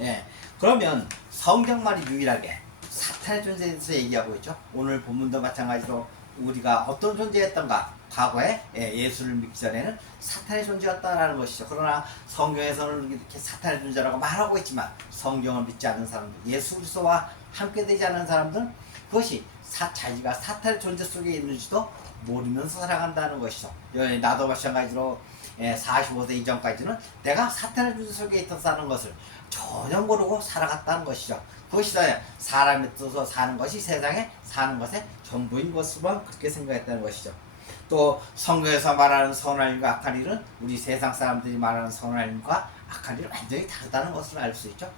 예. 그러면 성경만이 유일하게 사탄의 존재에 대해서 얘기하고 있죠. 오늘 본문도 마찬가지로 우리가 어떤 존재였던가, 과거에 예수를 믿기 전에는 사탄의 존재였다라는 것이죠. 그러나 성경에서는 이렇게 사탄의 존재라고 말하고 있지만 성경을 믿지 않는 사람들, 예수 그리스도와 함께 되지 않는 사람들은 그것이 자기가 사탄의 존재 속에 있는지도 모르면서 살아간다는 것이죠. 나도 마찬가지로 45세 이전까지는 내가 사탄의 존재 속에 있었다는 것을 전혀 모르고 살아갔다는 것이죠. 그것이 사람의 뜻으로 사는 것이 세상에 사는 것의 전부인 것으로만 그렇게 생각했다는 것이죠. 또 성경에서 말하는 선한 일과 악한 일은 우리 세상 사람들이 말하는 선한 일과 악한 일은 완전히 다르다는 것을 알 수 있죠.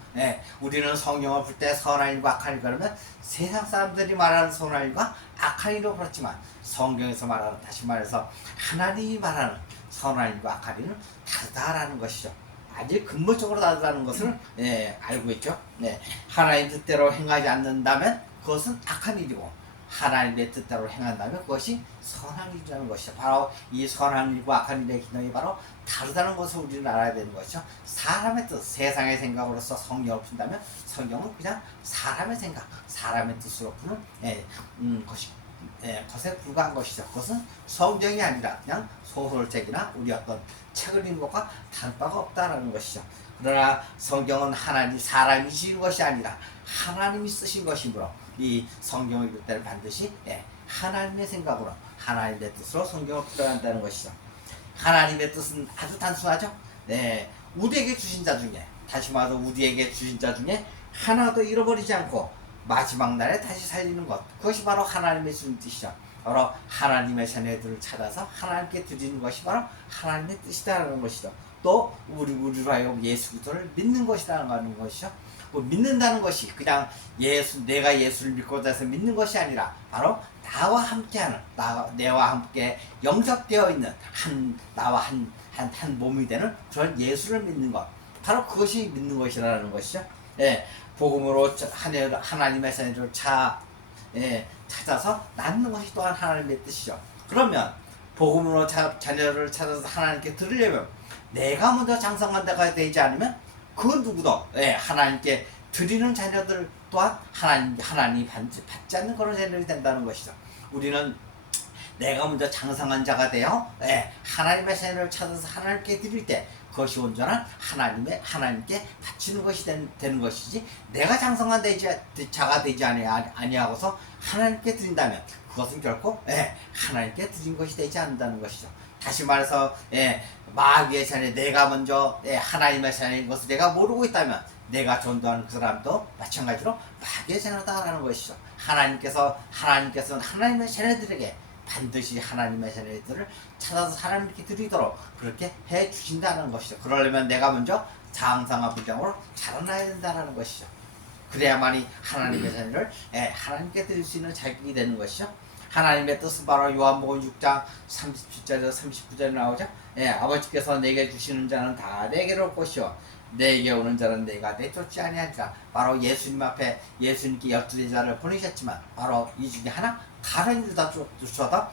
우리는 성경을 볼 때 선한 일과 악한 일 그러면 세상 사람들이 말하는 선한 일과 악한 일로 그렇지만 성경에서 말하는, 다시 말해서 하나님이 말하는 선한 일과 악한 일은 다르다라는 것이죠. 아주 근본적으로 다르다는 것을 알고 있죠. 하나님 뜻대로 행하지 않는다면 그것은 악한 일이고, 하나님의 뜻대로 행한다면 그것이 선한 일이라는 것이죠. 바로 이 선한 일과 악한 일의 기능이 바로 다르다는 것을 우리는 알아야 되는 것이죠. 사람의 뜻, 세상의 생각으로서 성경을 푼다면 성경은 그냥 사람의 생각, 사람의 뜻으로 푸는 것에 불과한 것이죠. 그것은 성경이 아니라 그냥 소설책이나 우리 어떤 책을 읽는 것과 다를 바가 없다라는 것이죠. 그러나 성경은 사람이 지은 것이 아니라 하나님이 쓰신 것이므로 이 성경을 읽을 때는 반드시 하나님의 생각으로, 하나님의 뜻으로 성경을 풀어간다는 것이죠. 하나님의 뜻은 아주 단순하죠. 우리에게 주신 자 중에, 다시 말해서 우리에게 주신 자 중에 하나도 잃어버리지 않고 마지막 날에 다시 살리는 것, 그것이 바로 하나님의 주신 뜻이죠. 바로 하나님의 자녀들을 찾아서 하나님께 드리는 것이 바로 하나님의 뜻이다라는 것이죠. 또 우리로 하여금 예수 그리스도를 믿는 것이라는 것이죠. 믿는다는 것이 그냥 내가 예수를 믿고자 해서 믿는 것이 아니라 바로 나와 함께하는, 내와 함께 영접되어 있는 나와 한 몸이 되는 그런 예수를 믿는 것, 바로 그것이 믿는 것이라는 것이죠. 복음으로 하나님의 자녀를 찾아서 낳는 것이 또한 하나님의 뜻이죠. 그러면 복음으로 자녀를 찾아서 하나님께 드리려면 내가 먼저 장성한다가 되지 않으면 그 누구도 하나님께 드리는 자녀들 또한 하나님이 받지 않는 그런 자녀들이 된다는 것이죠. 우리는 내가 먼저 장성한 자가 되어 하나님의 자녀를 찾아서 하나님께 드릴 때 그것이 온전한 하나님께 바치는 것이 되는 것이지, 내가 장성한 자가 되지 아니하고서 하나님께 드린다면 그것은 결코 하나님께 드린 것이 되지 않는다는 것이죠. 다시 말해서 마귀의 자녀, 내가 먼저 하나님의 자녀인 것을 내가 모르고 있다면 내가 전도하는 그 사람도 마찬가지로 마귀의 자녀다라는 것이죠. 하나님께서는 하나님의 자녀들에게 반드시 하나님의 자녀들을 찾아서 하나님께 드리도록 그렇게 해 주신다는 것이죠. 그러려면 내가 먼저 장성한 분량으로 자라나야 된다는 것이죠. 그래야만이 하나님의 자녀를 하나님께 드릴 수 있는 자격이 되는 것이죠. 하나님의 뜻은 바로 요한복음 6장 37절에서 39절에 나오죠. 아버지께서 내게 주시는 자는 다 내게로 올 것이요 내게 오는 자는 내가 내쫓지 아니하리라. 바로 예수님 앞에 예수님께 12제자를 보내셨지만 바로 이 중에 하나 가는 유다 쫓아다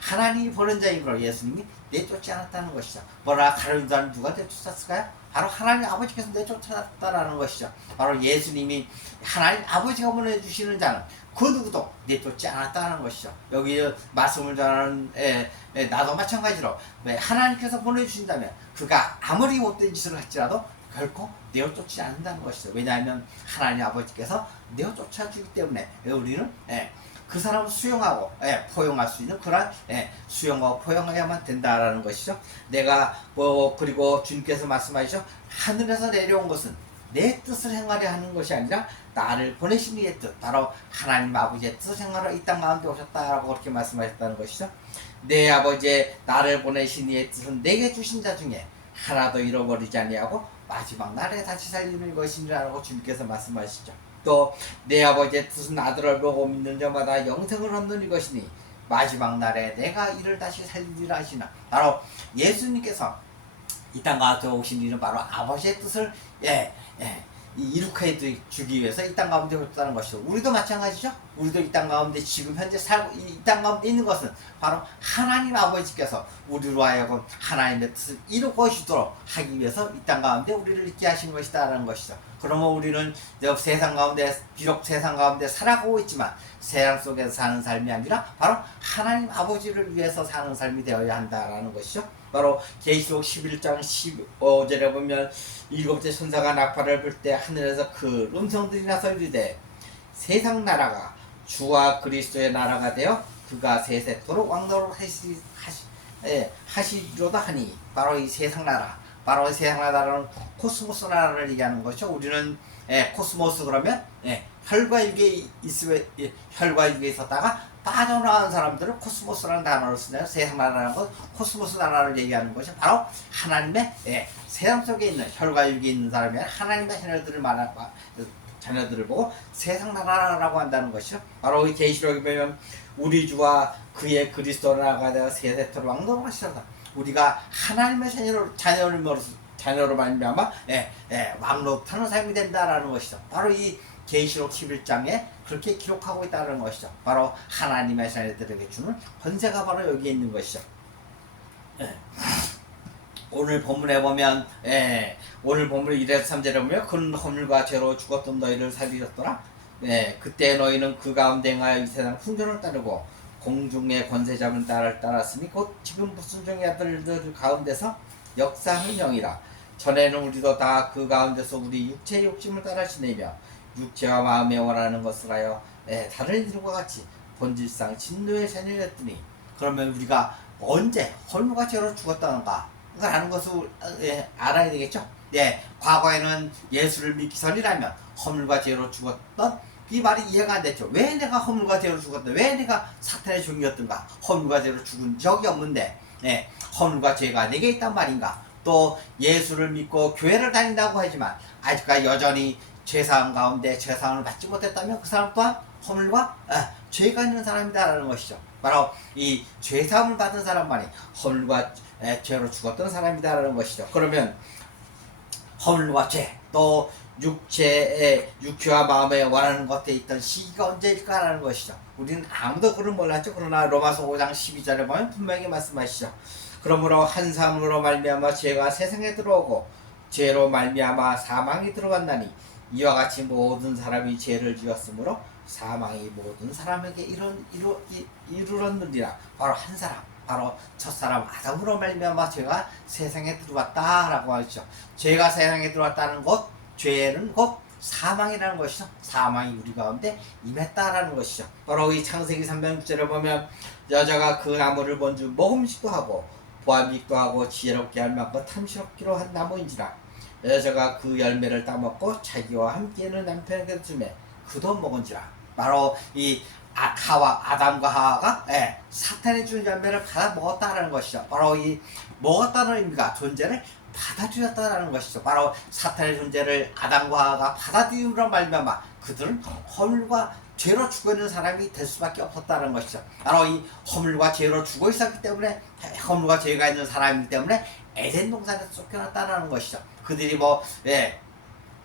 하나님이 보낸 자이므로 예수님이 내쫓지 않았다는 것이죠. 뭐라 가는 유다는 누가 내쫓았을까요? 바로 하나님 아버지께서 내쫓았다라는 것이죠. 바로 예수님이 하나님 아버지가 보내주시는 자는 그 누구도 내쫓지 않았다는 것이죠. 여기 말씀을 전하는 나도 마찬가지로 하나님께서 보내주신다면 그가 아무리 못된 짓을 할지라도 결코 내어쫓지 않는다는 것이죠. 왜냐하면 하나님 아버지께서 내어쫓아주기 때문에 우리는 그 사람을 수용하고 포용할 수 있는 그런 수용하고 포용해야만 된다라는 것이죠. 그리고 주님께서 말씀하시죠. 하늘에서 내려온 것은 내 뜻을 행하려 하는 것이 아니라 나를 보내신 이의 뜻, 바로 하나님 아버지의 뜻을 행하러 이 땅 가운데 오셨다라고 그렇게 말씀하셨다는 것이죠. 내 아버지의 나를 보내신 이의 뜻은 내게 주신 자 중에 하나도 잃어버리지 아니하고 마지막 날에 다시 살리는 것이라고 주님께서 말씀하시죠. 또 내 아버지의 뜻은 아들을 보고 믿는 자마다 영생을 얻는 이것이니 마지막 날에 내가 이를 다시 살리리라 하시나. 바로 예수님께서 이 땅 가운데 오신 이는 바로 아버지의 뜻을 이룩해 주기 위해서 이 땅 가운데 오셨다는 것이죠. 우리도 마찬가지죠. 우리도 이 땅 가운데 지금 현재 살고 이 땅 가운데 있는 것은 바로 하나님 아버지께서 우리로 하여금 하나님의 뜻을 이루고시도록 하기 위해서 이 땅 가운데 우리를 있게 하신 것이다라는 것이죠. 그러면 우리는 세상 가운데 비록 세상 가운데 살아가고 있지만 세상 속에서 사는 삶이 아니라 바로 하나님 아버지를 위해서 사는 삶이 되어야 한다라는 것이죠. 바로 계시록 11장 15절에 보면 일곱째 천사가 나팔을 불 때 하늘에서 그 음성들이 나서 이르되 세상 나라가 주와 그리스도의 나라가 되어 그가 세세토록 왕노릇 하시리로다 하니 바로 이 세상 나라, 바로 세상 나라는 코스모스 나라를 얘기하는 것이죠. 우리는 코스모스 그러면 혈과육에 혈과육에 있었다가 빠져나온 사람들은 코스모스라는 단어를 쓰네요. 세상 나라라는 것, 코스모스 나라를 얘기하는 것이 바로 하나님의 세상 속에 있는 혈과육에 있는 사람이 하나님의 자녀들을 보고 세상 나라라고 한다는 것이죠. 바로 이 계시록에 보면 우리 주와 그의 그리스도 나라가 되어 세세토록 왕노릇 하시리로다. 우리가 하나님의 자녀로 말미암아 왕노릇하는 삶이 된다라는 것이죠. 바로 이 계시록 11장에 그렇게 기록하고 있다는 것이죠. 바로 하나님의 자녀들에게 주는 권세가 바로 여기에 있는 것이죠. 오늘 본문에 보면 오늘 본문 1에서 3절에 보면 그는 허물과 죄로 죽었던 너희를 살리셨더라. 그때 너희는 그 가운데 행하여 이 세상 풍조를 따르고 공중의 권세 잡은 딸을 따랐으니 곧 지금 불순종의 아들들 가운데서 역사하는 영이라. 전에는 우리도 다 그 가운데서 우리 육체의 욕심을 따라 지내며 육체와 마음에 원하는 것을 하여 다른 이들과 같이 본질상 진노의 자녀였더니. 그러면 우리가 언제 허물과 죄로 죽었다는가 라는 것을 알아야 되겠죠. 과거에는 예수를 믿기 전이라면 허물과 죄로 죽었던 이 말이 이해가 안 됐죠. 왜 내가 허물과 죄로 죽었다, 왜 내가 사탄의 종이었던가, 허물과 죄로 죽은 적이 없는데 허물과 죄가 내게 있단 말인가. 또 예수를 믿고 교회를 다닌다고 하지만 아직까지 여전히 죄사함 가운데 죄사함을 받지 못했다면 그 사람 또한 허물과 죄가 있는 사람이다라는 것이죠. 바로 이 죄사함을 받은 사람만이 허물과 죄로 죽었던 사람이다라는 것이죠. 그러면 허물과 죄, 또 육체와 마음에 원하는 것에 있던 시기가 언제일까라는 것이죠. 우리는 아무도 그를 몰랐죠. 그러나 로마서 5장 12절에 보면 분명히 말씀하시죠. 그러므로 한 사람으로 말미암아 죄가 세상에 들어오고 죄로 말미암아 사망이 들어간다니 이와 같이 모든 사람이 죄를 지었으므로 사망이 모든 사람에게 이르렀느니라. 바로 한 사람, 바로 첫사람 아담으로 말미암아 죄가 세상에 들어왔다라고 하죠. 죄가 세상에 들어왔다는 것, 죄는 곧 사망이라는 것이죠. 사망이 우리 가운데 임했다라는 것이죠. 바로 이 창세기 3장 6절에 보면 여자가 그 나무를 본즉 먹음직도 하고 보암직도 하고 지혜롭게 할 만큼 탐스럽기로 한 나무인지라. 여자가 그 열매를 따먹고 자기와 함께 있는 남편에게 주매 그도 먹은지라. 바로 이 아담과 하와가 사탄이 준 열매를 받아 먹었다는 것이죠. 바로 이 먹었다는 의미가 존재를 받아들였다는 것이죠. 바로 사탄의 존재를 아담과 하와가 받아들임으로 말미암아 그들은 허물과 죄로 죽어있는 사람이 될 수밖에 없었다는 것이죠. 바로 이 허물과 죄로 죽어 있었기 때문에, 허물과 죄가 있는 사람이기 때문에 에덴 동산에서 쫓겨났다는 것이죠. 그들이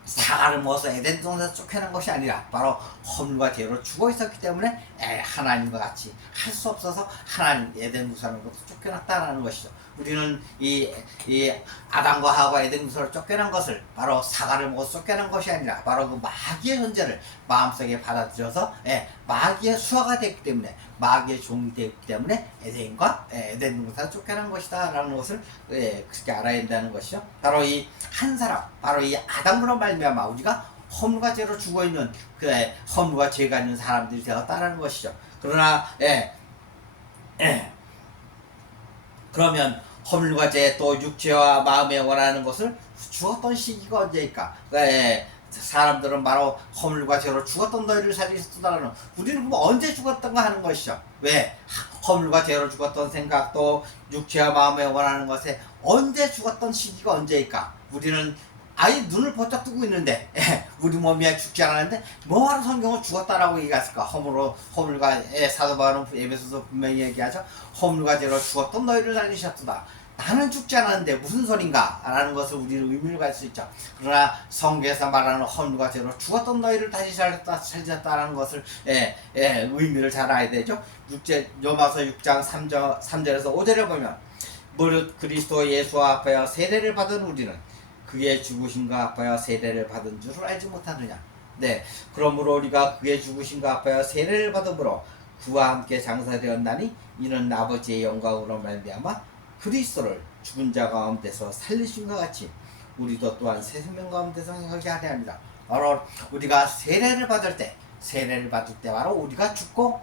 사과를 먹어서 에덴 동산에서 쫓겨난 것이 아니라 바로 허물과 죄로 죽어 있었기 때문에 하나님과 같이 할 수 없어서 하나님 에덴 동산으로부터 쫓겨났다는 것이죠. 우리는 이 아담과 하와가 에덴 동산으로 쫓겨난 것을 바로 사과를 먹어서 쫓겨난 것이 아니라 바로 그 마귀의 존재를 마음속에 받아들여서 마귀의 수하가 됐기 때문에, 마귀의 종이 되기 때문에 에덴 동산에서 쫓겨난 것이다 라는 것을 그렇게 알아야 된다는 것이죠. 바로 이 한 사람, 바로 이 아담으로 말미암아 우리가 허물과 죄로 죽어있는 허물과 죄가 있는 사람들이 되었다라는 것이죠. 그러나 그러면 허물과 죄, 또 육체와 마음에 원하는 것을 죽었던 시기가 언제일까? 사람들은 바로 허물과 죄로 죽었던 너희를 살리셨다는, 우리는 뭐 언제 죽었던가 하는 것이죠. 왜? 허물과 죄로 죽었던 생각, 또 육체와 마음에 원하는 것에 언제 죽었던 시기가 언제일까? 우리는 아예 눈을 번쩍 뜨고 있는데 우리 몸이 죽지 않았는데 뭐하러 성경은 죽었다라고 얘기했을까? 허물과 사도 바울은 에베소서 분명히 얘기하죠. 허물과 죄로 죽었던 너희를 살리셨도다. 나는 죽지 않았는데 무슨 소린가? 라는 것을 우리는 의미를 가질 수 있죠. 그러나 성경에서 말하는 허물과 죄로 죽었던 너희를 다시 살렸다라는 것을 의미를 잘 알아야 되죠. 로마서 6장 3절에서 5절에 보면 무릇 그리스도 예수와 합하여 세례를 받은 우리는 그의 죽으심과 합하여 세례를 받은 줄을 알지 못하느냐. 네, 그러므로 우리가 그의 죽으심과 합하여 세례를 받음으로 그와 함께 장사되었나니 이는 아버지의 영광으로 말미암아 그리스도를 죽은 자 가운데서 살리신 것 같이 우리도 또한 새 생명 가운데서 행하게 하려 합니다. 바로 우리가 세례를 받을 때 바로 우리가 죽고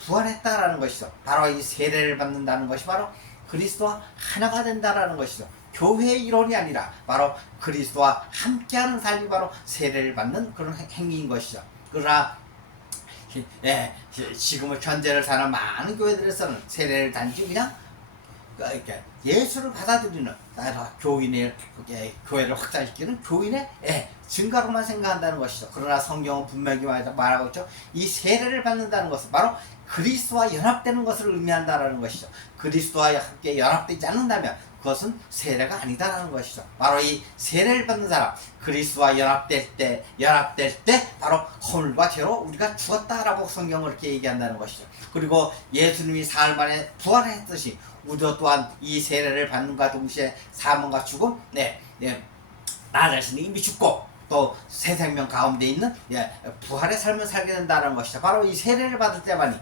부활했다라는 것이죠. 바로 이 세례를 받는다는 것이 바로 그리스도와 하나가 된다라는 것이죠. 교회의 이론이 아니라 바로 그리스도와 함께하는 삶이 바로 세례를 받는 그런 행위인 것이죠. 그러나 지금은 현재를 사는 많은 교회들에서는 세례를 단지 그냥 그러니까 예수를 받아들이는 교인의 교회를 확장시키는 교인의 증가로만 생각한다는 것이죠. 그러나 성경은 분명히 말하고 있죠. 이 세례를 받는다는 것은 바로 그리스도와 연합되는 것을 의미한다는 것이죠. 그리스도와 함께 연합되지 않는다면 그것은 세례가 아니다라는 것이죠. 바로 이 세례를 받는 사람, 그리스도와 연합될 때 바로 허물과 죄로 우리가 죽었다라고 성경은 그렇게 얘기한다는 것이죠. 그리고 예수님이 사흘 만에 부활했듯이 우리도 또한 이 세례를 받는과 동시에 사망과 죽음, 나 자신이 이미 죽고 또 새 생명 가운데 있는 부활의 삶을 살게 된다는 것이죠. 바로 이 세례를 받을 때만이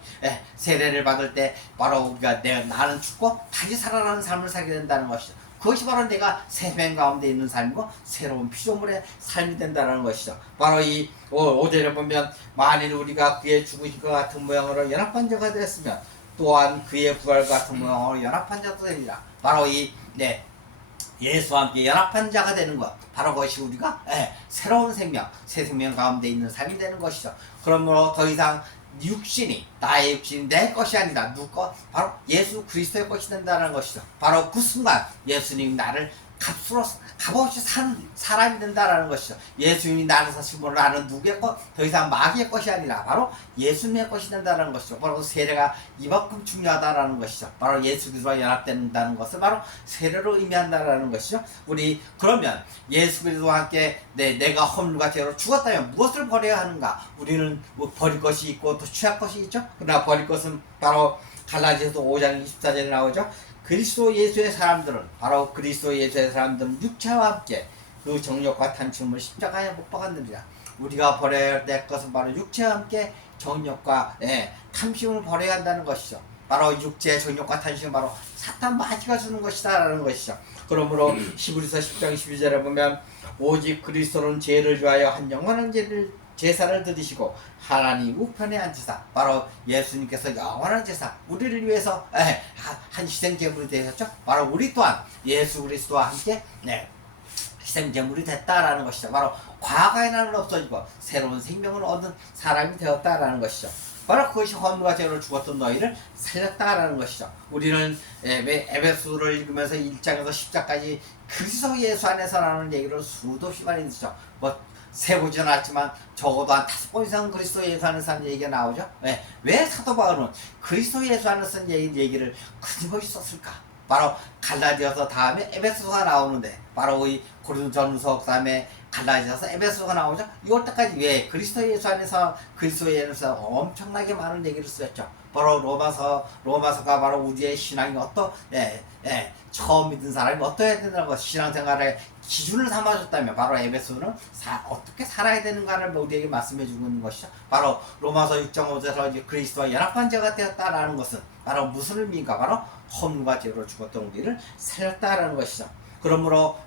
세례를 받을 때 바로 우리가 나는 죽고 다시 살아나는 삶을 살게 된다는 것이죠. 그것이 바로 내가 생명 가운데 있는 삶이고 새로운 피조물의 삶이 된다는 것이죠. 바로 이 5절에 보면 만일 우리가 그의 죽으심과 같은 모양으로 연합한 자가 되었으면 또한 그의 부활 같은 모양으로 연합한 자도 되리라. 바로 이 예수와 함께 연합한 자가 되는 것, 바로 그것이 우리가 새로운 생명, 새 생명 가운데 있는 삶이 되는 것이죠. 그러므로 더 이상 나의 육신이 내 것이 아니다. 누구 것? 바로 예수 그리스도의 것이 된다는 것이죠. 바로 그 순간 예수님이 나를 값없이 산 사람이 된다는 것이죠. 예수님이 나를 사심으로 나는 누구의 것? 더 이상 마귀의 것이 아니라 바로 예수님의 것이 된다는 것이죠. 바로 그 세례가 이만큼 중요하다라는 것이죠. 바로 예수 그리스도와 연합된다는 것을 바로 세례로 의미한다라는 것이죠. 우리 그러면 예수 그리스도와 함께 내가 허물과 죄로 죽었다면 무엇을 버려야 하는가? 우리는 뭐 버릴 것이 있고 또 취할 것이 있죠. 그러나 버릴 것은 바로 갈라디아서 5장 24절에 나오죠. 그리스도 예수의 사람들은 육체와 함께 그 정욕과 탐심을 십자가에 못 박았느니라. 우리가 버려야 될 것은 바로 육체와 함께 정욕과 탐심을 버려야 한다는 것이죠. 바로 육체의 정욕과 탐심은 바로 사탄 마귀가 주는 것이다라는 것이죠. 그러므로 히브리서 10장 12절에 보면 오직 그리스도는 죄를 위하여 한 영원한 제사를 드리시고 하나님 우편에 앉으사, 바로 예수님께서 영원한 제사, 우리를 위해서 한 희생제물이 되셨죠. 바로 우리 또한 예수 그리스도와 함께 희생제물이 됐다라는 것이죠. 바로 과거의 나는 없어지고 새로운 생명을 얻은 사람이 되었다라는 것이죠. 바로 그것이 허물과 죄로 죽었던 너희를 살렸다라는 것이죠. 우리는 에베소를 읽으면서 1장에서 10장까지 그리스도 예수 안에서라는 얘기를 수도 없이 많이 듣죠. 세보지는 않지만 적어도 한 5번 이상 그리스도 예수 안에서 하는 얘기가 나오죠. 왜 사도 바울은 그리스도 예수 안에서 하는 얘기를 끊임없이 썼을까? 바로 갈라디아서 다음에 에베소서가 나오는데, 바로 이 고린도전서 다음에 갈라디아서 에베소서가 나오죠. 이럴 때까지 왜 그리스도 예수 안에서 엄청나게 많은 얘기를 쓰였죠. 바로 로마서가 바로 우리의 신앙이 처음 믿은 사람이 어떠해야 된다고 신앙생활의 기준을 삼아줬다면 바로 에베소는 어떻게 살아야 되는가를 우리에게 말씀해 주고 있는 것이죠. 바로 로마서 6.5절에서 이제 그리스도와 연합한 자가 되었다라는 것은 바로 무슨 의미인가? 바로 허물과 죄로 죽었던 우리를 살렸다라는 것이죠. 그러므로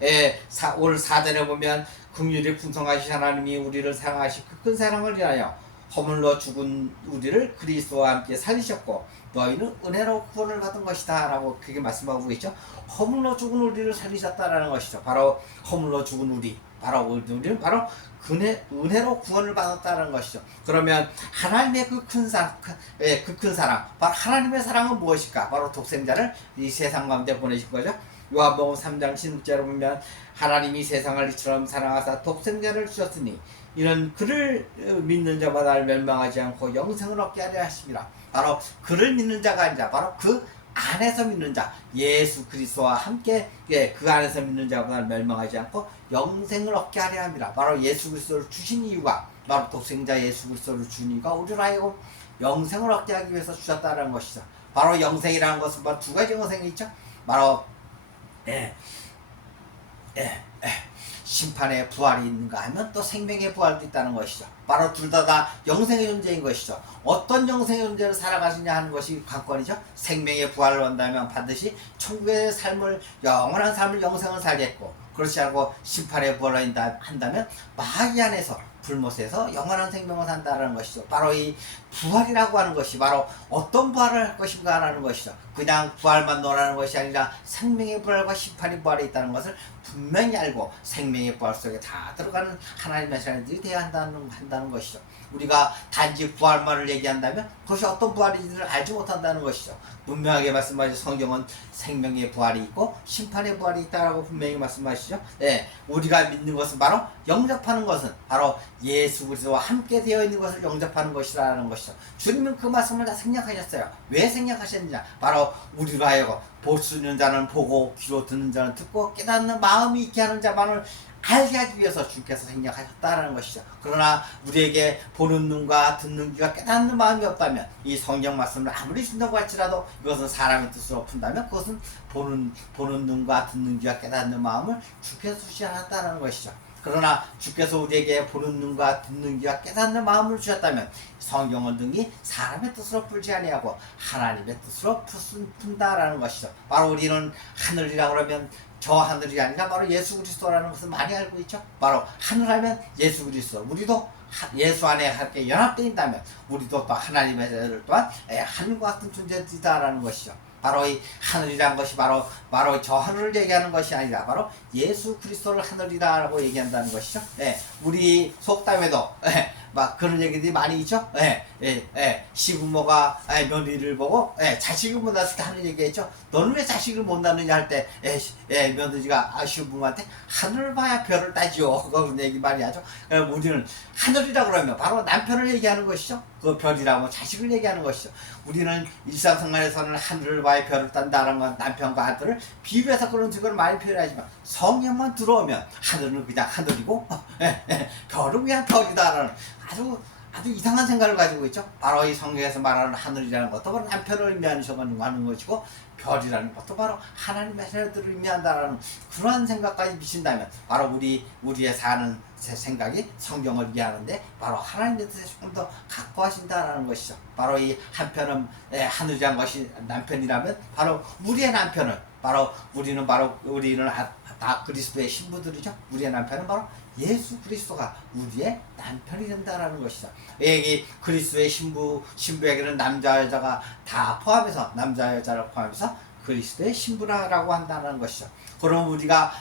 올 4절에 보면 긍휼히 풍성하신 하나님이 우리를 사랑하시 그 큰 사랑을 위하여 허물로 죽은 우리를 그리스도와 함께 살리셨고 너희는 은혜로 구원을 받은 것이다 라고 그게 말씀하고 있죠. 허물로 죽은 우리를 살리셨다라는 것이죠. 바로 허물로 죽은 우리는 바로 은혜로 구원을 받았다는 것이죠. 그러면 하나님의 그 큰 사랑, 바로 하나님의 사랑은 무엇일까? 바로 독생자를 이 세상 가운데 보내신 거죠. 요한복음 3장 16절에 보면 하나님이 세상을 이처럼 사랑하사 독생자를 주셨으니 이는 그를 믿는 자마다 멸망하지 않고 영생을 얻게 하려 하심이라. 바로 그를 믿는 자가 아니라 바로 그 안에서 믿는 자, 예수 그리스도와 함께 그 안에서 믿는 자가 멸망하지 않고 영생을 얻게 하려 함이라. 바로 예수 그리스도를 주신 이유가, 바로 독생자 예수 그리스도를 주신 이유가 우리로 하여금 영생을 얻게 하기 위해서 주셨다는 것이죠. 바로 영생이라는 것은 바로 두 가지 영생이 있죠. 바로 심판의 부활이 있는가 하면 또 생명의 부활도 있다는 것이죠. 바로 둘 다 영생의 존재인 것이죠. 어떤 영생의 존재를 살아가시냐 하는 것이 관건이죠. 생명의 부활을 한다면 반드시 천국의 삶을, 영원한 삶을, 영생을 살겠고, 그렇지 않고 심판의 부활을 한다면 마귀 안에서, 불못에서 영원한 생명을 산다는 것이죠. 바로 이 부활이라고 하는 것이 바로 어떤 부활을 할 것인가 라는 것이죠. 그냥 부활만 논하는 것이 아니라 생명의 부활과 심판의 부활이 있다는 것을 분명히 알고 생명의 부활 속에 다 들어가는 하나님의 자녀들이 되어야 한다는 것이죠. 우리가 단지 부활만을 얘기한다면 그것이 어떤 부활인지를 알지 못한다는 것이죠. 분명하게 말씀하시죠. 성경은 생명의 부활이 있고 심판의 부활이 있다라고 분명히 말씀하시죠. 우리가 믿는 것은 바로, 영접하는 것은 바로 예수 그리스도와 함께 되어 있는 것을 영접하는 것이라는 것이죠. 주님은 그 말씀을 다 생략하셨어요. 왜 생략하셨느냐? 바로 우리로 하여금 볼 수 있는 자는 보고 귀로 듣는 자는 듣고 깨닫는 마음이 있게 하는 자만을 알게 하기 위해서 주께서 생략하셨다는 것이죠. 그러나 우리에게 보는 눈과 듣는 귀가 깨닫는 마음이 없다면, 이 성경 말씀을 아무리 준다고 할지라도 이것은 사람의 뜻으로 푼다면 그것은 보는 눈과 듣는 귀가 깨닫는 마음을 주께서 주시 않았다는 것이죠. 그러나 주께서 우리에게 보는 눈과 듣는 귀와 깨닫는 마음을 주셨다면 성경은 등이 사람의 뜻으로 풀지 아니하고 하나님의 뜻으로 푼다라는 것이죠. 바로 우리는 하늘이라 그러면 저 하늘이 아니라 바로 예수 그리스도라는 것을 많이 알고 있죠. 바로 하늘 하면 예수 그리스도, 우리도 예수 안에 함께 연합되어 있다면 우리도 또 하나님의 자들 또한 하늘과 같은 존재이다라는 것이죠. 바로 이 하늘이란 것이 바로 저 하늘을 얘기하는 것이 아니라 바로 예수 그리스도를 하늘이라고 얘기한다는 것이죠. 우리 속담에도 막 그런 얘기들이 많이 있죠. 시부모가 며느리를 보고 자식을 못 낳았을 때 하는 얘기했죠. 너는 왜 자식을 못 낳느냐 할 때 며느리가 시부모한테 하늘을 봐야 별을 따지요. 그런 얘기 많이 하죠. 우리는 하늘이라 그러면 바로 남편을 얘기하는 것이죠. 그 별이라고 자식을 얘기하는 것이죠. 우리는 일상생활에서는 하늘을 봐야 별을 딴다는 건 남편과 아들을 비교해서 그런 식으로 많이 표현하지만 성경만 들어오면 하늘은 그냥 하늘이고 별은 그냥 별이다라는 아주 이상한 생각을 가지고 있죠. 바로 이 성경에서 말하는 하늘이라는 것도 바로 남편을 의미하는 것이고, 별이라는 것도 바로 하나님의 자녀들을 의미한다라는 그러한 생각까지 미친다면 바로 우리의 사는 생각이 성경을 이해하는데 바로 하나님의 뜻에 조금 더 각고하신다라는 것이죠. 바로 이 한편은 하늘이란 것이 남편이라면 바로 우리의 남편은 우리는 다 그리스도의 신부들이죠. 우리의 남편은 바로 예수 그리스도가 우리의 남편이 된다라는 것이죠. 이 그리스도의 신부에게는 남자 여자가 다 포함해서, 남자 여자를 포함해서 그리스도의 신부라고 한다는 것이죠. 그럼 우리가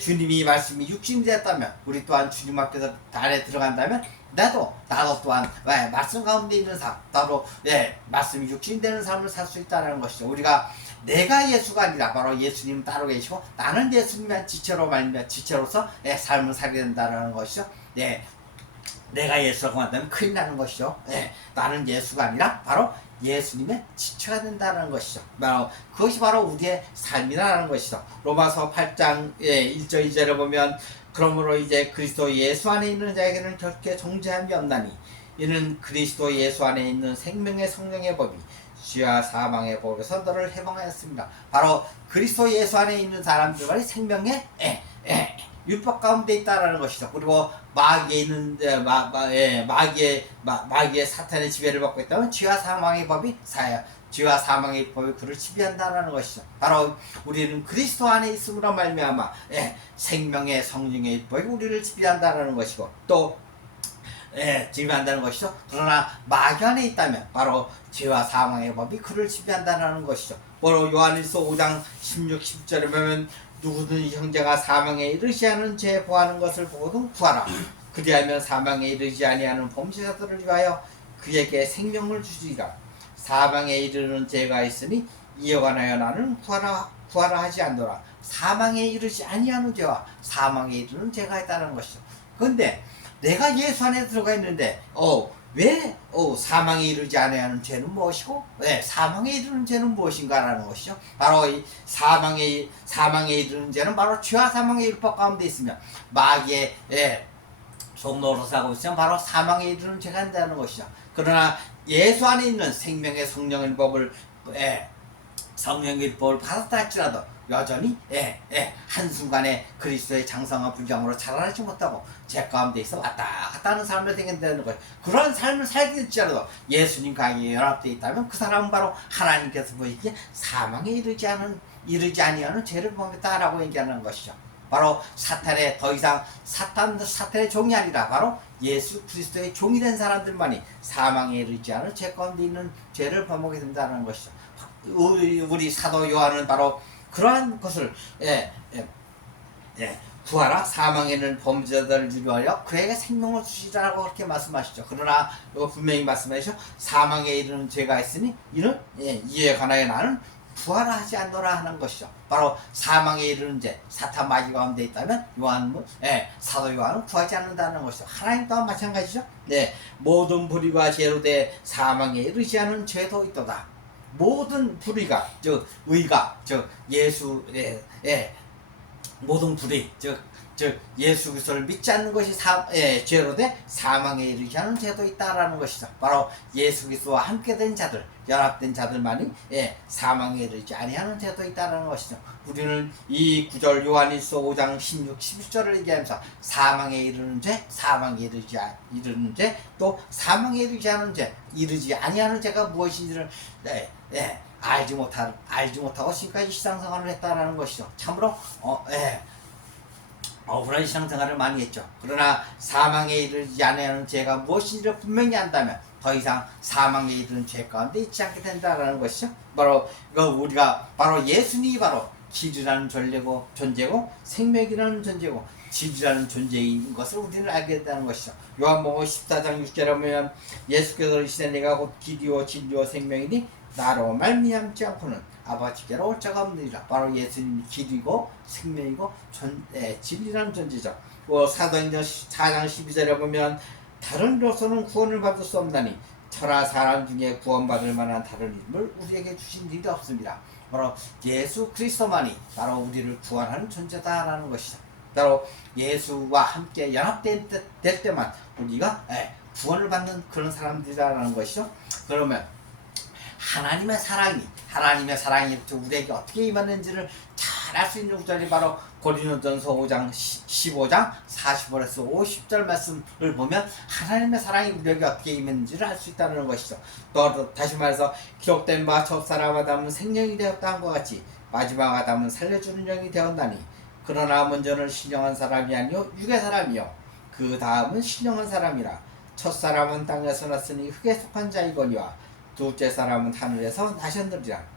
주님이 말씀이 육신이 됐다면, 우리 또한 주님 앞에서 안에 들어간다면 나도 또한 말씀 가운데 있는 삶, 말씀이 육신이 되는 삶을 살 수 있다는 것이죠. 우리가 내가 예수가 아니라 바로 예수님 따로 계시고 나는 예수님의 지체로서 삶을 살게 된다는 것이죠. 내가 예수라고 한다면 큰일 나는 것이죠. 나는 예수가 아니라 바로 예수님의 지체가 된다는 것이죠. 그것이 바로 우리의 삶이라는 것이죠. 로마서 8장 1절 2절을 보면, 그러므로 이제 그리스도 예수 안에 있는 자에게는 결코 정죄함이 없나니 이는 그리스도 예수 안에 있는 생명의 성령의 법이 죄와 사망의 법에서 너를 해방하였습니다. 바로 그리스도 예수 안에 있는 사람들이 생명의 율법 가운데 있다라는 것이죠. 그리고 마귀의 사탄의 지배를 받고 있다면 죄와 사망의 법이 그를 지배한다라는 것이죠. 바로 우리는 그리스도 안에 있음으로 말미암아 생명의 성령의 율법이 우리를 지배한다라는 것이고, 또 지배한다는 것이죠. 그러나 마귀 안에 있다면 바로 죄와 사망의 법이 그를 지배한다는 것이죠. 바로 요한일서 5장 16, 17절에 보면, 누구든 형제가 사망에 이르지 않은 죄 보하는 것을 보고도 구하라. 그리하면 사망에 이르지 아니하는 범죄자들을 위하여 그에게 생명을 주시리라. 사망에 이르는 죄가 있으니 이에 관하여 나는 구하라 하지 않노라. 사망에 이르지 아니하는 죄와 사망에 이르는 죄가 있다는 것이죠. 그런데 내가 예수 안에 들어가 있는데 왜 사망에 이르지 아니하는 죄는 무엇이고 사망에 이르는 죄는 무엇인가라는 것이죠. 바로 이 사망에 이르는 죄는 바로 죄와 사망의 율법 가운데 있으며 마귀의 종노릇하고 있으면 바로 사망에 이르는 죄가 된다는 것이죠. 그러나 예수 안에 있는 생명의 성령의 법을 성령의 법을 받았다 할지라도 여전히 한순간에 그리스도의 장성한 분량으로 자라나지 못하고 죄 가운데 있어 왔다 갔다 하는 삶을 생긴다는 거예요. 그런 삶을 살게 될지라도 예수님 강에 연합되어 있다면 그 사람은 바로 하나님께서 보시기에 사망에 이르지 아니하는 죄를 범했다라고 얘기하는 것이죠. 바로 사탄의 더 이상 사탄의 종이 아니라 바로 예수 그리스도의 종이 된 사람들만이 사망에 이르지 않은 죄 가운데 있는 죄를 범하게 된다는 것이죠. 우리 사도 요한은 바로 그러한 것을 구하라 사망에는 범죄자들을 위하여 그에게 생명을 주시라고 그렇게 말씀하시죠. 그러나 분명히 말씀하시죠. 사망에 이르는 죄가 있으니 이는 이에 관하여 나는 구하라 하지 않노라 하는 것이죠. 바로 사망에 이르는 죄, 사탄 마귀 가운데 있다면 사도 요한은 구하지 않는다는 것이죠. 하나님 또한 마찬가지죠. 모든 불의가 죄로 돼 사망에 이르지 않은 죄도 있도다. 모든 불의가 즉 의가 즉 예수 모든 불의 즉 예수 그리스도를 믿지 않는 것이 죄로 돼 사망에 이르지 않은 죄도 있다라는 것이죠. 바로 예수 그리스도와 함께된 자들 연합된 자들만이 사망에 이르지 아니하는 죄도 있다라는 것이죠. 우리는 이 구절 요한일서 5장 16, 17절을 얘기하면서 사망에 이르는 죄, 사망에 이르는 죄, 또 사망에 이르지 않은 죄, 이르지 아니하는 죄가 무엇인지를 알지 못하고 지금까지 신앙생활을 했다라는 것이죠. 참으로 억울한 신앙생활을 많이 했죠. 그러나 사망에 이르지 아니하는 죄가 무엇인지를 분명히 안다면 더 이상 사망에 이르는 죄 가운데 있지 않게 된다라는 것이죠. 바로 우리가 바로 예수님이 바로 길이라는 존재고 생명이라는 존재고 진리라는 존재인 것을 우리는 알게 된다는 것이죠. 요한복음 14장 6절에 보면 예수께서 이르시되 내가 곧 길이요 진리요 생명이니 나로 말미암지 않고는 아버지께로 올 자가 없느니라. 바로 예수님이 길이고 생명이고 진리라는 존재죠. 사도행전 4장 12절에 보면 다른 이로서는 구원을 받을 수 없나니 천하 사람 중에 구원받을 만한 다른 이름을 우리에게 주신 일이 없습니다. 바로 예수 그리스도만이 바로 우리를 구원하는 존재다라는 것이죠. 바로 예수와 함께 연합될 때만 우리가 구원을 받는 그런 사람들이라는 것이죠. 그러면 하나님의 사랑이 우리에게 어떻게 임하는지를 잘 알 수 있는 구절이 바로 고린도전서 5장 15장 40절에서 50절 말씀을 보면 하나님의 사랑이 우리에게 어떻게 임했는지를 알 수 있다는 것이죠. 또 다시 말해서 기록된 바 첫사람 아담은 생명이 되었다 한것 같이 마지막 아담은 살려주는 영이 되었나니 그러나 먼저는 신령한 사람이 아니요 육의 사람이요 그 다음은 신령한 사람이라. 첫사람은 땅에서 났으니 흙에 속한 자이거니와 둘째 사람은 하늘에서 나셨느니라.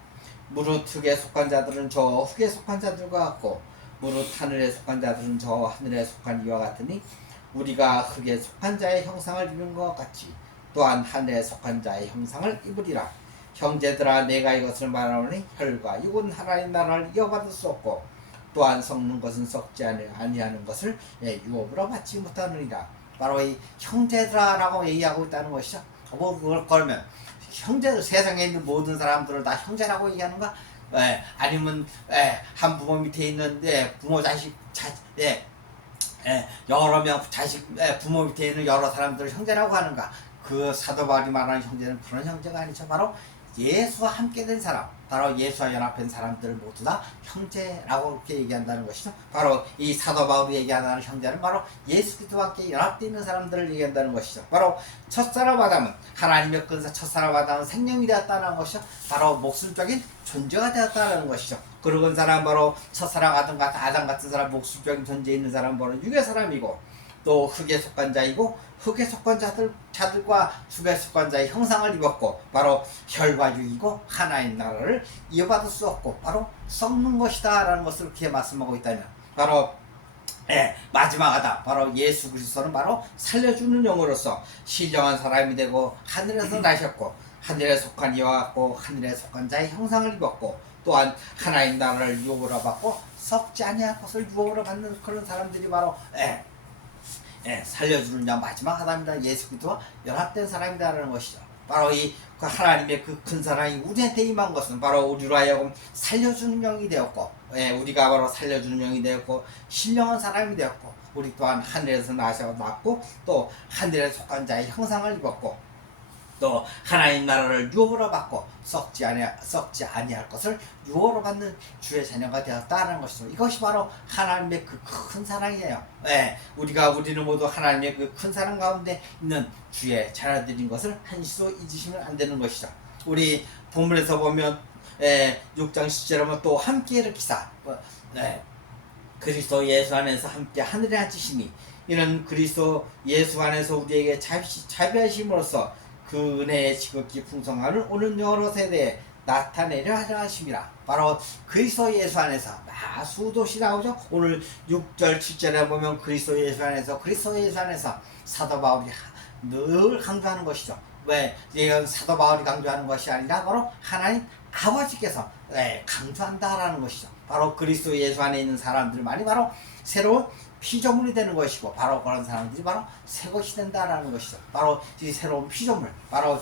무릇 흙에 속한 자들은 저 흙에 속한 자들과 같고 무릇 하늘에 속한 자들은 저 하늘에 속한 이와 같으니 우리가 흙에 속한 자의 형상을 입은 것 같이 또한 하늘에 속한 자의 형상을 입으리라. 형제들아 내가 이것을 말하노니 혈과 육은 하나님 나라를 이어받을 수 없고 또한 썩는 것은 썩지 아니하는 것을 유업으로 받지 못하느니라. 바로 이 형제들아라고 얘기하고 있다는 것이죠. 그걸 걸면 형제들 세상에 있는 모든 사람들을 다 형제라고 얘기하는가? 아니면 한 부모 밑에 있는 부모 자식 여러 명 자식 부모 밑에 있는 여러 사람들을 형제라고 하는가? 그 사도 바울이 말하는 형제는 그런 형제가 아니죠. 바로 예수와 함께 된 사람, 바로 예수와 연합한 사람들을 모두 다 형제라고 그렇게 얘기한다는 것이죠. 바로 이 사도 바울이 얘기하는 형제는 바로 예수 그리스도와 함께 연합되어 있는 사람들을 얘기한다는 것이죠. 바로 첫사람 아담은 하나님의 근사 첫사람 아담은 생명이 되었다는 것이죠. 바로 목숨적인 존재가 되었다는 것이죠. 그러건 사람 바로 첫사람 아담 같은 사람 목숨적인 존재에 있는 사람 바로 육의 사람이고 또 흙에 속한 자이고 흙에 속한 자들과 흙에 속한 자의 형상을 입었고 바로 혈과 육이고 하나의 나라를 이어받을 수 없고 바로 썩는 것이다 라는 것을 그렇게 말씀하고 있다면 바로 마지막 아담 바로 예수 그리스도는 바로 살려주는 영으로서 신령한 사람이 되고 하늘에서 나셨고 하늘에 속한 이와 같고 하늘에 속한 자의 형상을 입었고 또한 하나의 나라를 유업으로 받고 썩지 아니할 것을 유업으로 받는 그런 사람들이 바로 살려주는 자 마지막 아담이다. 예수 그리스도와 연합된 사람이다라는 것이죠. 바로 이 하나님의 그 큰 사랑이 우리한테 임한 것은 바로 우리로 하여금 살려주는 영이 되었고, 우리가 바로 살려주는 영이 되었고, 신령한 사람이 되었고, 우리 또한 하늘에서 나셨고, 또 하늘에 속한 자의 형상을 입었고, 또 하나님 나라를 유업으로 받고 썩지 아니할 것을 유업으로 받는 주의 자녀가 되었다는 것이죠. 이것이 바로 하나님의 그 큰 사랑이에요. 우리는 모두 하나님의 그 큰 사랑 가운데 있는 주의 자녀들인 것을 한시도 잊으시면 안 되는 것이죠. 우리 본문에서 보면 6장 10절에 보면 또 함께 일으키사 그리스도 예수 안에서 함께 하늘에 앉으시니 이는 그리스도 예수 안에서 우리에게 자비하심으로써 그 은혜의 지극히 풍성함을 오는 여러 세대에 나타내려 하심이라. 바로 그리스도 예수 안에서 수도시 나오죠. 오늘 6절 7절에 보면 그리스도 예수 안에서 사도 바울이 늘 강조하는 것이죠. 왜 이건 사도 바울이 강조하는 것이 아니라 바로 하나님 아버지께서 강조한다라는 것이죠. 바로 그리스도 예수 안에 있는 사람들만이 바로 새로운 피조물이 되는 것이고, 바로 그런 사람들이 바로 새 것이 된다라는 것이죠. 바로 이 새로운 피조물, 바로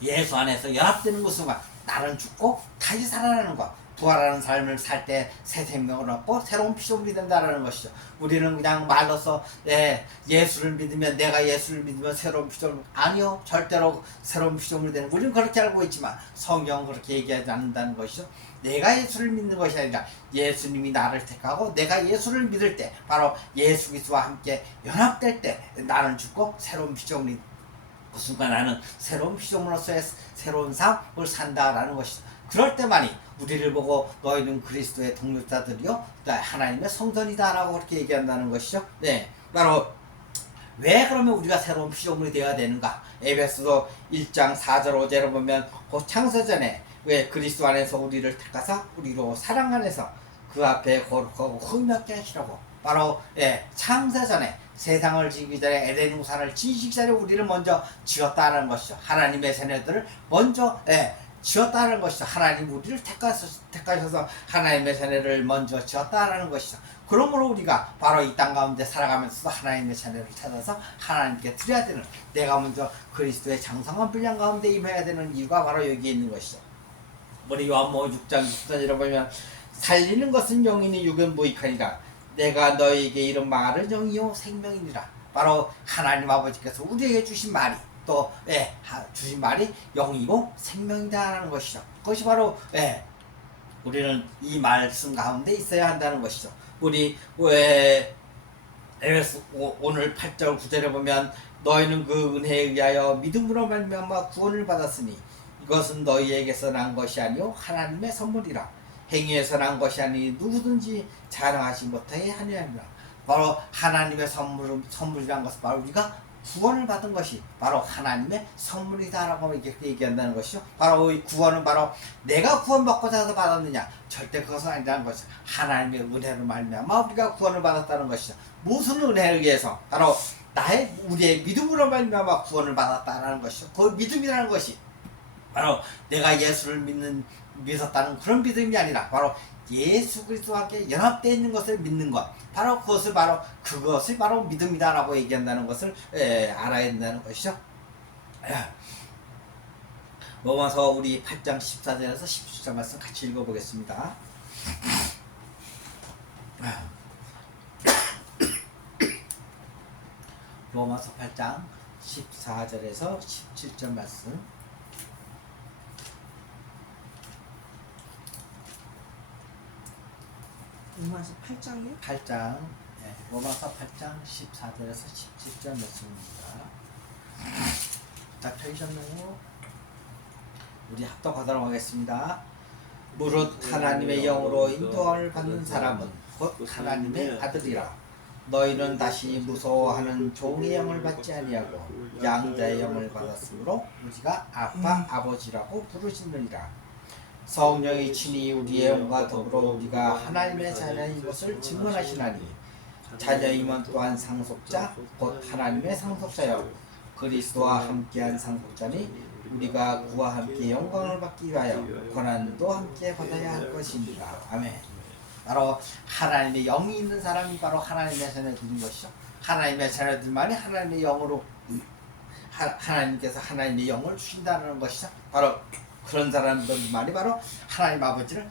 예수 안에서 연합되는 것은 나는 죽고 다시 살아나는 것, 부활하는 삶을 살 때 새 생명을 얻고 새로운 피조물이 된다라는 것이죠. 우리는 그냥 말로서 예수를 믿으면, 내가 예수를 믿으면 새로운 피조물, 아니요, 절대로 새로운 피조물이 되는, 우리는 그렇게 알고 있지만 성경은 그렇게 얘기하지 않는다는 것이죠. 내가 예수를 믿는 것이 아니라 예수님이 나를 택하고 내가 예수를 믿을 때, 바로 예수 그리스도와 함께 연합될 때 나는 죽고 새로운 피조물이, 그 순간 나는 새로운 피조물로서의 새로운 삶을 산다라는 것이죠. 그럴 때만이 우리를 보고 너희는 그리스도의 동력자들이요 하나님의 성전이다라고 그렇게 얘기한다는 것이죠. 바로 왜 그러면 우리가 새로운 피조물이 되어야 되는가? 에베소서 1장 4절 5절을 보면 그 창세전에 왜 그리스도 안에서 우리를 택하사 우리로 사랑 안에서 그 앞에 거룩하고 흠없게 하시라고. 바로 창세전에, 세상을 지기 전에, 에덴 동산을 지기 전에 우리를 먼저 지었다는 것이죠. 하나님의 자녀들을 먼저 지었다는 것이죠. 하나님 우리를 택하셔서 하나님의 자녀를 먼저 지었다는 것이죠. 그러므로 우리가 바로 이 땅 가운데 살아가면서 하나님의 자녀를 찾아서 하나님께 드려야 되는, 내가 먼저 그리스도의 장성한 분량 가운데 임해야 되는 이유가 바로 여기에 있는 것이죠. 우리 요한복음 6장 14절에 보면 살리는 것은 영이니 육은 무익하니라. 내가 너희에게 이런 말을 영이요 생명이니라. 바로 하나님 아버지께서 우리에게 주신 말이, 또 주신 말이 영이고 생명이다라는 것이죠. 그것이 바로 우리는 이 말씀 가운데 있어야 한다는 것이죠. 우리 에베소 오늘 8절 9절에 보면 너희는 그 은혜에 의하여 믿음으로 말미암아 구원을 받았으니 이것은 너희에게서 난 것이 아니요 하나님의 선물이라. 행위에서 난 것이 아니 누구든지 자랑하지 못하게 하려 함이라. 바로 하나님의 선물이란 것은 바로 우리가 구원을 받은 것이 바로 하나님의 선물이다라고 이렇게 얘기한다는 것이죠. 바로 이 구원은 바로 내가 구원받고자 해서 받았느냐, 절대 그것은 아니라는 것이죠. 하나님의 은혜로 말미암아 우리가 구원을 받았다는 것이죠. 무슨 은혜를 위해서? 바로 우리의 믿음으로 말미암아 구원을 받았다라는 것이죠. 그 믿음이라는 것이 바로 내가 예수를 믿었다는 그런 믿음이 아니라 바로 예수 그리스도와 함께 연합되어 있는 것을 믿는 것, 바로 그것을 바로 믿음이다라고 얘기한다는 것을 알아야 된다는 것이죠. 로마서 우리 8장 14절에서 17절 말씀 같이 읽어보겠습니다. 로마서 8장 14절에서 17절 말씀. 로마서 8장이요? 8장, 로마서 8장 14절에서 17절 말씀입니다. 다 펴주셨나요? 우리 합독하도록 하겠습니다. 무릇 하나님의 영으로 인도함을 받는 사람은 곧 하나님의 아들이라. 너희는 다시 무서워하는 종의 영을 받지 아니하고 양자의 영을 받았으므로 우리가 아빠 아버지라고 부르시느니라. 성령이 친히 우리의 영과 더불어 우리가 하나님의 자녀인 것을 증언하시나니 자녀이면 또한 상속자 곧 하나님의 상속자여 그리스도와 함께한 상속자니 우리가 그와 함께 영광을 받기 위하여 고난도 함께 받아야 할 것입니다. 아멘. 바로 하나님의 영이 있는 사람이 바로 하나님의 자녀들인 것이죠. 하나님의 자녀들만이 하나님의 영으로 하나님께서 하나님의 영을 주신다는 것이죠. 바로 그런 사람들만이 바로 하나님 아버지를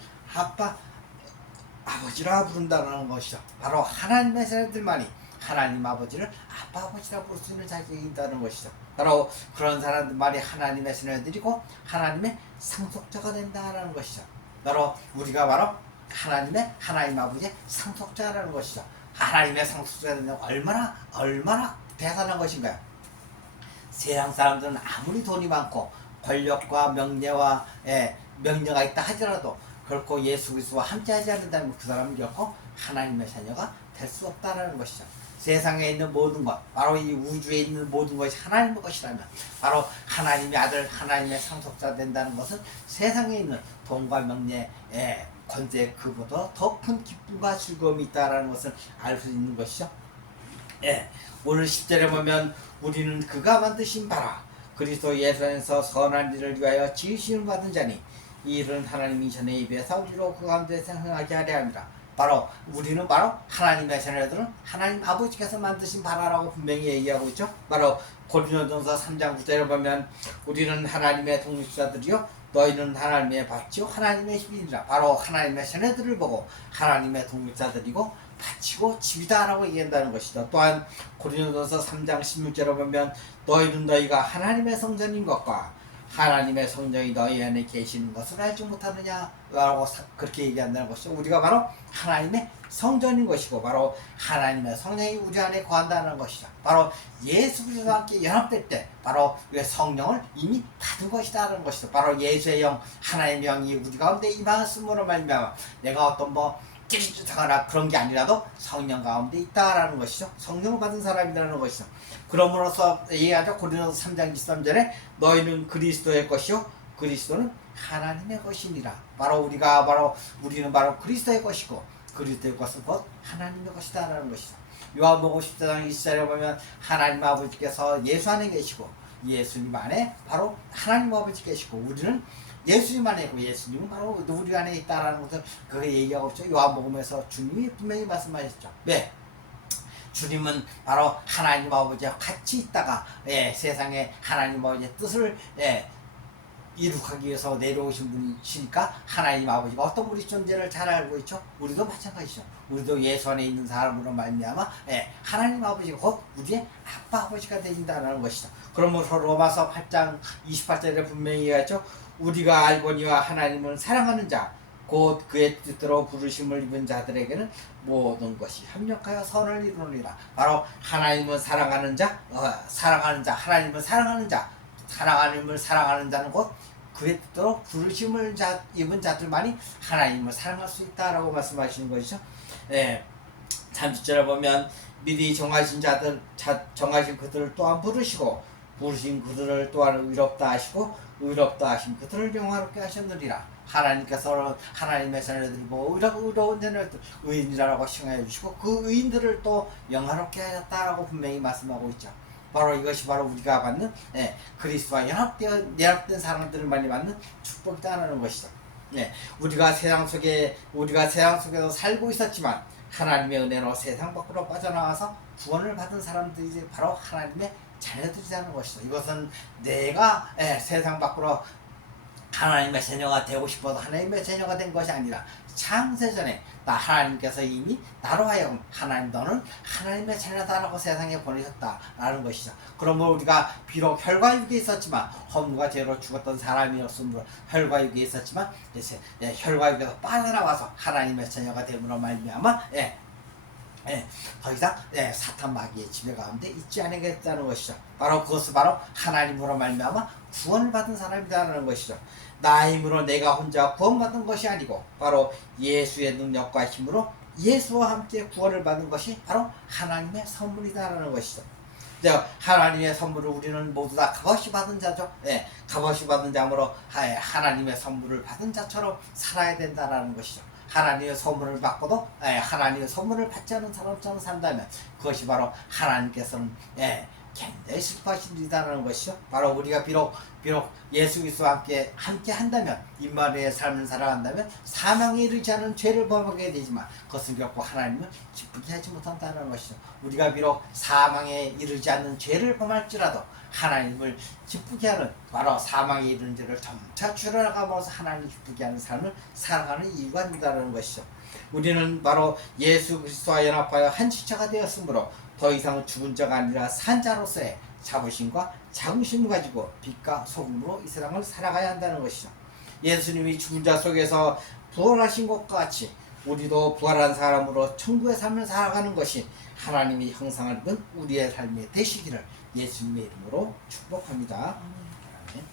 아버지라 부른다는 것이죠. 바로 하나님의 자녀들만이 하나님 아버지를 아빠 아버지라 부를 수 있는 자격이 있다는 것이죠. 바로 그런 사람들만이 하나님의 자녀들이고 하나님의 상속자가 된다는 것이죠. 바로 우리가 바로 하나님 아버지의 상속자라는 것이죠. 하나님의 상속자가 되면 얼마나 대단한 것인가요? 세상 사람들은 아무리 돈이 많고 권력과 명예와 명예가 있다 하더라도 결코 예수 그리스도와 함께하지 않는다면 그 사람은 결코 하나님의 자녀가 될 수 없다는 것이죠. 세상에 있는 모든 것, 바로 이 우주에 있는 모든 것이 하나님의 것이라면 바로 하나님의 아들, 하나님의 상속자 된다는 것은 세상에 있는 돈과 명예, 권세 그보다 더 큰 기쁨과 즐거움이 있다는 것을 알 수 있는 것이죠. 오늘 10절에 보면 우리는 그가 만드신 바라 그리스도 예수 안에서 선한 일을 위하여 지으심을 받은 자니 이 일은 하나님이 전에 입에서 우리로 그 가운데서 행하게 하려 합니다. 바로 우리는 바로 하나님의 자녀들은 하나님 아버지께서 만드신 바라라고 분명히 얘기하고 있죠. 바로 고린도전서 3장 9절에 보면 우리는 하나님의 동립자들이요 너희는 하나님의 밭이요 하나님의 집이니라. 바로 하나님의 자녀들을 보고 하나님의 동립자들이고 밭이고 집이다라고 얘기한다는 것이다. 또한 고린도전서 3장 16절에 보면 너희는 너희가 하나님의 성전인 것과 하나님의 성령이 너희 안에 계시는 것을 알지 못하느냐라고 그렇게 얘기한다는 것이죠. 우리가 바로 하나님의 성전인 것이고 바로 하나님의 성령이 우리 안에 거한다는 것이죠. 바로 예수 그리스도와 함께 연합될 때 바로 성령을 이미 받은 것이다라는 것이죠. 바로 예수의 영, 하나님의 영이 우리 가운데 임하였음으로 말미암아 내가 어떤 찌릿찌릿하거나 그런 게 아니라도 성령 가운데 있다라는 것이죠. 성령을 받은 사람이라는 것이죠. 그러므로서 얘기하죠. 고린도서 3장 23절에 너희는 그리스도의 것이요 그리스도는 하나님의 것이니라. 우리는 바로 그리스도의 것이고 그리스도의 것은 곧 하나님의 것이다라는 것이죠. 요한복음 14장 20절에 보면 하나님 아버지께서 예수 안에 계시고 예수님 안에 바로 하나님 아버지 계시고 우리는 예수님 안에 있고 예수님은 바로 우리 안에 있다라는 것을 그게 얘기하고 있죠. 요한복음에서 주님이 분명히 말씀하셨죠. 네. 주님은 바로 하나님 아버지와 같이 있다가 세상에 하나님 아버지의 뜻을 이룩하기 위해서 내려오신 분이시니까 하나님 아버지가 어떤 분이 존재를 잘 알고 있죠. 우리도 마찬가지죠. 우리도 예수 안에 있는 사람으로 말미암아 하나님 아버지가 곧 우리의 아빠 아버지가 되신다는 것이죠. 그러므로 로마서 8장 28절에 분명히 얘기하죠. 우리가 알거니와 하나님을 사랑하는 자 곧 그의 뜻대로 부르심을 입은 자들에게는 모든 것이 협력하여 선을 이루느니라. 바로 하나님을 사랑하는 자, 하나님을 사랑하는 자, 하나님을 사랑하는 자는 곧 그의 뜻대로 부르심을 입은 자들만이 하나님을 사랑할 수 있다라고 말씀하시는 것이죠. 30절에 보면 미리 정하신 정하신 그들을 또한 부르시고 부르신 그들을 또한 의롭다 하시고 의롭다 하신 그들을 영화롭게 하셨느니라. 하나님께서 하나님의 자녀들이 의로운 자녀들 의인이라고 칭하여 주시고 그 의인들을 또 영화롭게 하셨다라고 분명히 말씀하고 있죠. 바로 이것이 바로 우리가 받는 그리스도와 연합된 사람들만이 받는 축복이다라는 것이죠. 우리가 세상 속에서 살고 있었지만 하나님의 은혜로 세상 밖으로 빠져나와서 구원을 받은 사람들이 바로 하나님의 자녀들이라는 것이죠. 이것은 내가 세상 밖으로 하나님의 자녀가 되고 싶어서 하나님의 자녀가 된 것이 아니라 창세전에 하나님께서 이미 나로 하여금 하나님 너는 하나님의 자녀다라고 세상에 보내셨다라는 것이죠. 그러므로 우리가 비록 혈과육에 있었지만 허물과 죄로 죽었던 사람이었으므로 혈과육에 있었지만 혈과육에서 빠져나와서 하나님의 자녀가 됨으로 말미암아 더 이상 사탄 마귀의 지배 가운데 있지 않겠다는 것이죠. 그것은 바로 하나님으로 말미암아 구원을 받은 사람이라는 것이죠. 나의 힘으로 내가 혼자 구원받은 것이 아니고 바로 예수의 능력과 힘으로 예수와 함께 구원을 받은 것이 바로 하나님의 선물이다라는 것이죠. 하나님의 선물을 우리는 모두 다 값없이 받은 자죠. 값없이 받은 자므로 하나님의 선물을 받은 자처럼 살아야 된다라는 것이죠. 하나님의 선물을 받고도 하나님의 선물을 받지 않은 사람처럼 산다면 그것이 바로 하나님께서는 굉장히 슬퍼하신 일이라는 것이죠. 바로 우리가 비록 예수 그리스도와 함께 한다면, 임마누엘의 삶을 살아간다면 사망에 이르지 않은 죄를 범하게 되지만 그것은 결코 하나님을 기쁘게 하지 못한다는 것이죠. 우리가 비록 사망에 이르지 않는 죄를 범할지라도 하나님을 기쁘게 하는, 바로 사망에 이르는 죄를 점차 줄여나감으로써 하나님을 기쁘게 하는 삶을 살아가는 이유가 있다는 것이죠. 우리는 바로 예수 그리스도와 연합하여 한 지체가 되었으므로 더 이상 죽은 자가 아니라 산 자로서의 자부심과 자긍심을 가지고 빛과 소금으로 이 세상을 살아가야 한다는 것이죠. 예수님이 죽은 자 속에서 부활하신 것과 같이 우리도 부활한 사람으로 천국의 삶을 살아가는 것이 하나님이 형상을 입은 우리의 삶이 되시기를 예수님의 이름으로 축복합니다. 아멘.